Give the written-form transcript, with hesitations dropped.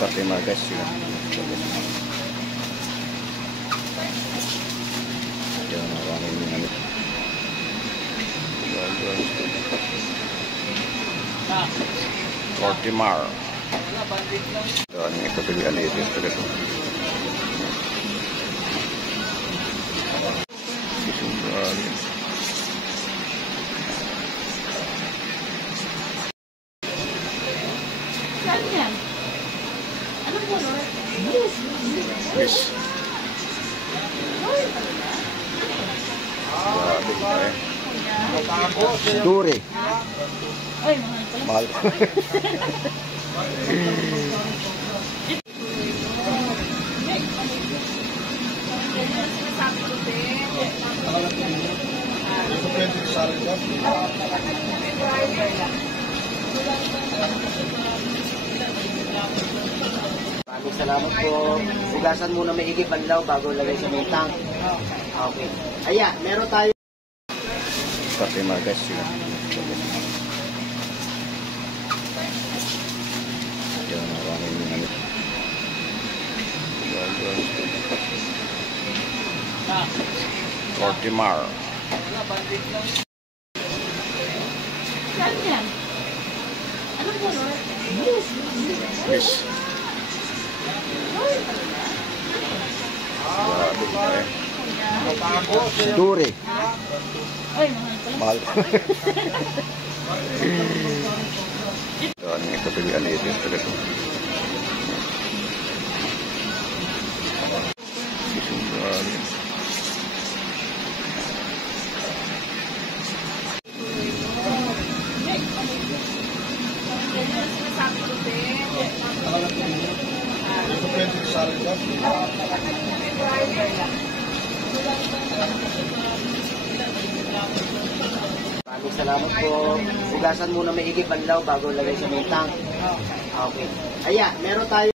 Pati magas sila. Yan, maraming ano. Fortimar. Yan, ito pilihan ito. Saan yan? Anong color? Yes. Grabe eh. Duri. Ay, mahal pala. Mahal. Maraming salamat po. Hugasan muna maigi panlaw bago lagay sa may tank. Okay. Aya, meron tayo. Pati magas sila. Yan, maraming ano. Fortimar. Saan yan? Anong color? Yes. Grabe eh. Duri. Ay, mahal pala. Mahal. Yan, ito pilihan ito. Maraming salamat po. Hugasan muna maigi panlaw bago lagay sa may tank. Okay. Aya, meron tayo.